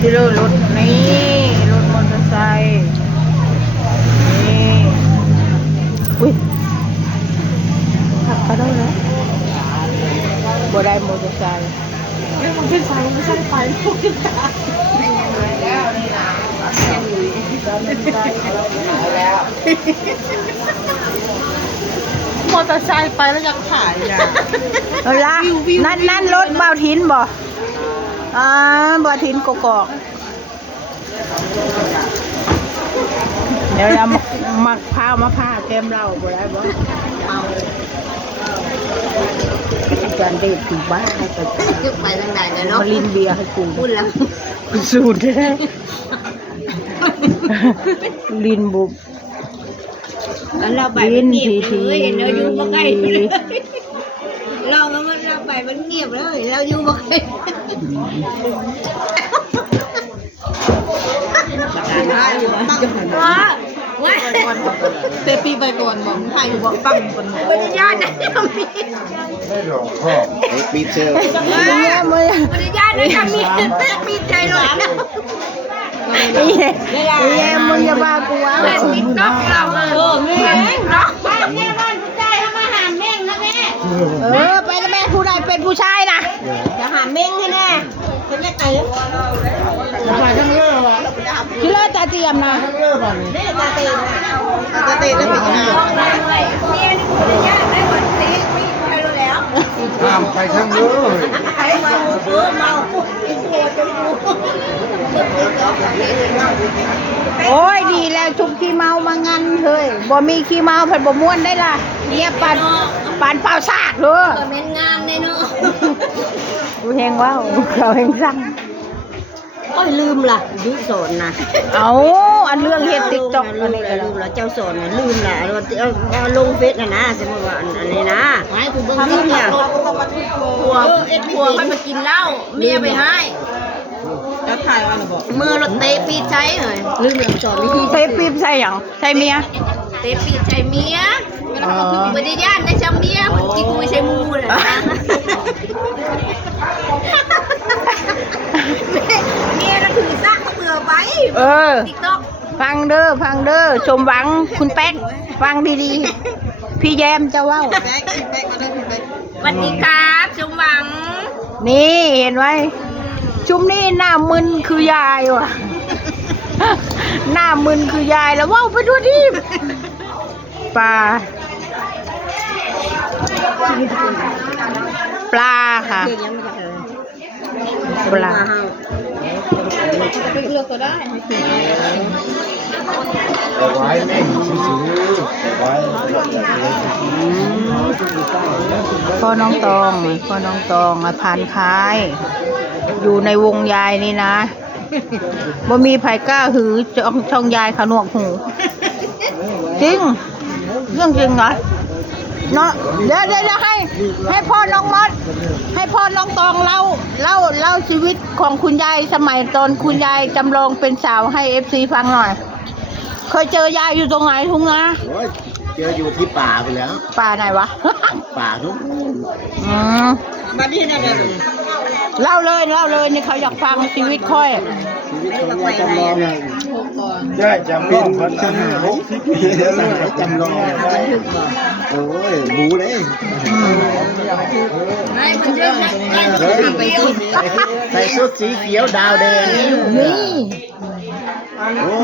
ที่รถนี่รถมอเตอร์ไซค์นี่อุ้ยขับไปได้แล้วบ่ได้มอเตอร์ไซค์ไม่ใช่ไปพวกกินตามอเตอร์ไซค์ไปแล้วยังขายอ่ะนั่นรถเบาทินบ่เบาทินกอกเดี๋ยวเรามักพร้าวมาผ้าแก้มเราบ่ได้บ่เอาการเด็ดถึงบ้านให้ไปไปทางไหนเนาะมาลินเบียร์ให้กูพูดแล้วสูตรได้ลินบุบเราไปมันเงียบเลยเราอยู่บ่ใกล้เลยเราไปมันเงียบเลยเราอยู่บ่ใกล้ว้าเตปีไปก่อนบอกถ่ายอยู่บอกตั้งคนบริญาณนะมีไม่หลอกพ่อปีเชลบริญาณนะมีใจหลอนแย่มึงอย่าบ้ากูวะติ๊กต๊อกเราแม่เนาะแม่บ้านผู้ชายทำอาหารแม่งนะแม่ไปแล้วแม่ผู้ใดเป็นผู้ชายนะอาหารแม่งให้แน่เป็นแม่เต๋อไปทั้งเรื่องอ่ะที่เลิศตาเจียมนะทั้งเรื่องอ่ะนี่ตาเต๋อแล้วเป็นยังไงนี่บริญาณได้หมดตีไปแล้วข้ามไปทั้งเรื่องใครเมาเมาโคตรโอ้ยดีแล้วชุบขี้เมามางันเฮ้ยบ่มีขี้เมาผัดบ่ม้วนได้ล่ะเนี่ยปันเปล่าซากเลยเป็นงานเลยเนาะกูแหงว่าเขาแหงสั่งโอ้ยลืมล่ะดิโซนนะเอาอันเรื่องเฮ็ดติ๊กต็อกอันนี้ลืมละเจ้าโซนน่ะลืมละเอาลงเฟซนะสมมติว่าอันนี้นะลืมละผัวให้มากินเหล้าเมียไปให้แล้วถ่ายว่าระบอกมือรถเตะปีใช้เลยลืมหลังสอนวิธีเตะปีใช่หยังใช่เมียเตะปีใช้เมียบริญาณได้ช่างเมียเหมือนกินกูไม่ใช่มูเลยนะเมียก็ถือซากเขาเบื่อไว้ติ๊กต๊อกฟังเด้อชมหวังคุณแป๊กฟังดีๆพี่แยมจะว่าสวัสดีครับชมหวังนี่เห็นไหมชุมนี่หน้ามึนคือยายว่ะหน้ามึนคือยายแล้วว้าวไปดูดิปลาค่ะปลาเลือกก็ได้ไว้แม่ซื้อไว้พ่อน้องตองผ่านคายอยู่ในวงยายนี่นะบ่มีไผกล้าหือช่องยายขนวกหูจริงเรื่องจริงเหรอเนาะเดี๋ยวให้พ่อน้องมดให้พ่อน้องตองเล่าชีวิตของคุณยายสมัยตอนคุณยายจำลองเป็นสาวให้ FC ฟังหน่อยเคยเจอยายอยู่ตรงไหนทุ่งนาเจออยู่ที่ป่าไปแล้วป่าไหนวะป่าทุกบ้านที่นั่นเลยเล่าเลยนี่เขาอยากฟังชีวิตค่อยชีวิตของยายจำลองเลยได้จำลองมันจะ60 ปีแล้วจำลองโอ้ยบูเลยใส่ชุดสีเขียวดาวแดงนี่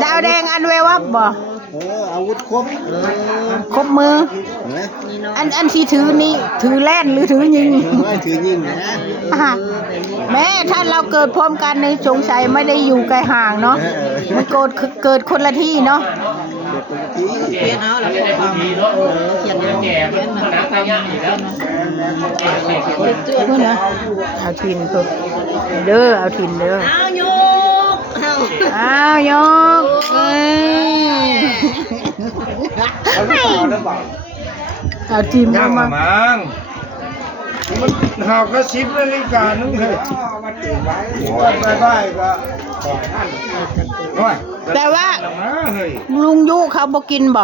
ดาวแดงอันเววับบ่อาวุธครบมืออันที่ถือนี่ถือแล่นหรือถือยิงถือยิงนะแม่ถ้าเราเกิดพร้อมกันในสงสัยไม่ได้อยู่ไกลห่างเนาะมันเกิดคนละที่เนาะเขียนเอาแล้วเป็นความเขียนเอาพูดนะเอาทินเพิ่มเด้อเอาทินเด้อเอายกเอาทีมมามังมันหาวก็10 นาฬิกานึงเลยบายก็แต่ว่าลุงยุเขาบ่กินบ่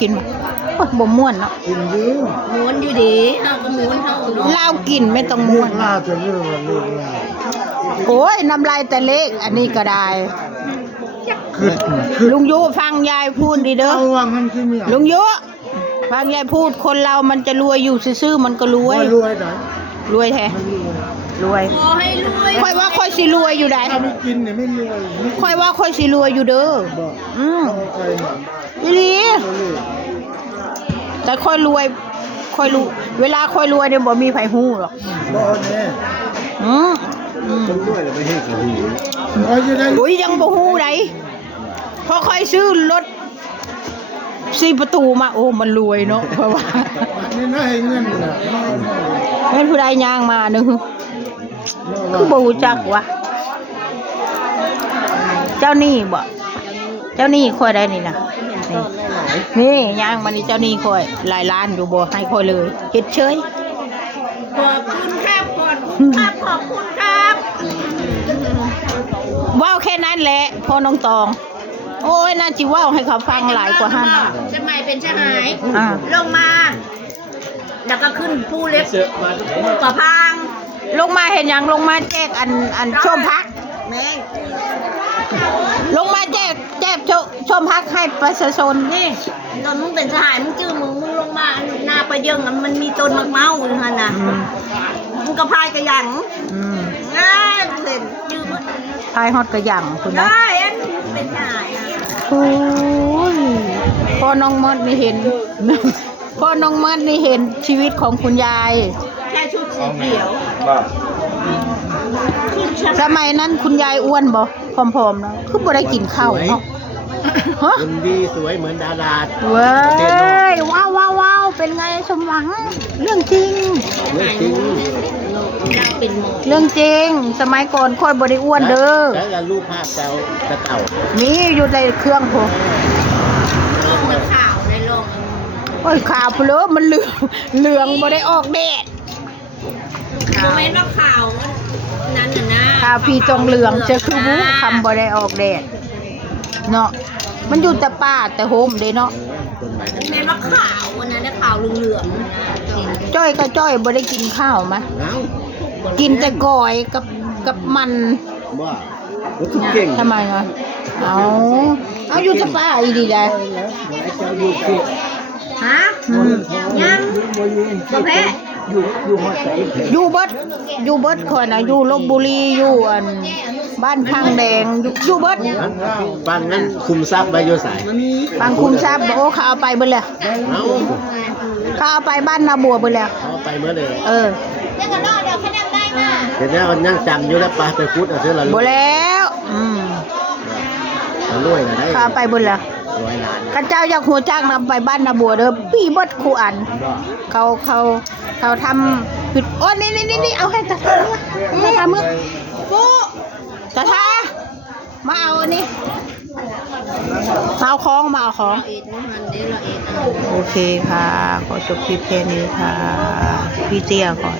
กินบ่ม่วนเนาะกินยืมม้วนอยู่ดีเฮาก็ม้วนเฮาเนาะเหล้ากินไม่ต้องม้วนเหล้าจะเรื่อง โอ้ยน้ำลายแต่เล็กอันนี้ก็ได้ คือ ลุงยุฟังยายพูดดีเด้อ เอาวางมันคือมี ลุงยุฟังยายพูดคนเรามันจะรวยอยู่ซื่อๆมันก็รวย รวยได้ รวยแท้รวย ขอให้รวย ค่อยว่าค่อยสิรวยอยู่ได้ ถ้าไม่กินเนี่ยไม่รวยไม่ ค่อยว่าค่อยสิรวยอยู่เด้อ บอก อืม เอาไปหน่อย อีหลี เอาเลย แต่ค่อยรวยค่อยรู้เวลาค่อยรวยเนี่ยบ่มีไผฮู้หรอก บ่แน่ อืมอืม คนรวยเลยไม่ให้กันเอาจะได้ โอ้ยยังบ่ฮู้ไดพอค่อยซื้อรถ4ประตูมาโอ้มันรวยเนาะเพราะว่า นี่น่าให้เงินนะ แม่นผู้ใดย่างมานึงคือบ่รู้จักวะเจ้าหนี้บ่เจ้าหนี้ค่อยได้นี่นะนี่ย่างมานี่เจ้าหนี้ค่อยหลายล้านอยู่บ่ให้ค่อยเลยเฮ็ดเฉย ขอบคุณครับขอบคุณครับขอบคุณครับ ว้าวแค่นั้นแหละพ่อน้องตอง โอ้ยน่าจิว้าวให้เขาฟังหลายกว่าหัน สมัยเป็นชหาย อ่า ลงมาแล้วก็ขึ้นผู้เล็กผู้กระพัง ลงมาเห็นหยังลงมาแจกอันชมพัก แม่ง ลงมาแจกชมพักให้ประชาชน นี่ตอนมึงเป็นชหายมึงจื้อมึงลงมาหน้าประเยิงอะมันมีต้นมะเมาอยู่ฮะน่ะมึงกระพายกระหยัง อืม ง่ายเล่นจื้อมึง พายฮอดกระหยังคุณนะ ได้อันเป็นชหายอะ โอ้ยพ่อน้องมดนี่เห็น พ่อน้องมดนี่เห็นชีวิตของคุณยาย แค่ชุดสีเขียว บ้า ชุดชะ สมัยนั้นคุณยายอ้วนบ่ผอมๆเนาะคือบ่ได้กินข้าวเนาะฮะ คนดีสวยเหมือนดารา เว้ยว้าวเป็นไงสมหวัง เรื่องจริง เรื่องจริง ดังเป็นหมอ เรื่องจริง สมัยก่อนค่อยบ่ได้อ้วนเด้อ แล้วรูปภาพเก่ากระเต่า มีอยู่ในเครื่องผม โลกมันข่าวในโลก โอ้ยขาวเพลอมันเหลืองบ่ได้ออกแดด โมเมนต์ว่าข่าวนั้นน่ะนะ ขาวพี่จงเหลืองจะคือบุคำบ่ได้ออกแดดเนาะมันอยู่แต่ป่าแต่โฮมเด้เนาะ โมเมนต์ว่าข่าววันนั้นนะข่าวเหลืองๆนะ จ้อยก็จ้อยบ่ได้กินข้าวมะ เอ้า กินแต่ก้อยกับมัน ว่าก็คือเก่ง ทำไมอ่ะเอาอยู่แต่ป่าอีดีได้ เจ้าอยู่เก่ง ฮะยังบ่แพ้ อยู่หอดใจ อยู่เบิดคอยนะอยู่ลพบุรีอยู่อันบ้านพังแดงอยู่เบิด บ้านนั้นคุมทรัพย์ใบโยสาย บางคุณทราบโอ้เขาเอาไปเบิดแล้ว เอ้า เขาเอาไปบ้านนาบัวเบิดแล้ว เอาไปเมื่อเลย เออ เดี๋ยวกันเนาะเดี๋ยวเขายังได้มา เห็นแล้วมันยังจำอยู่แล้วปะไปพุทธเอาเท่าไหร่ บ่แล้วรวยนะได้ เขาเอาไปเบิดแล้ว 100 ล้าน ข้าเจ้าอยากหัวจ้างนำไปบ้านนาบัวเด้อพี่เบิดครูอัน เขาทำผิดโอ้นี่เอาให้ตาทาเนี่ยตาทามึงปุ๊ตาทามาเอาอันนี้มาเอาของ เอ็ดนะฮันเดี๋ยวเราเอ็ดเอา โอเคค่ะ ขอจบคลิปแค่นี้ค่ะ พี่เตี้ยก่อน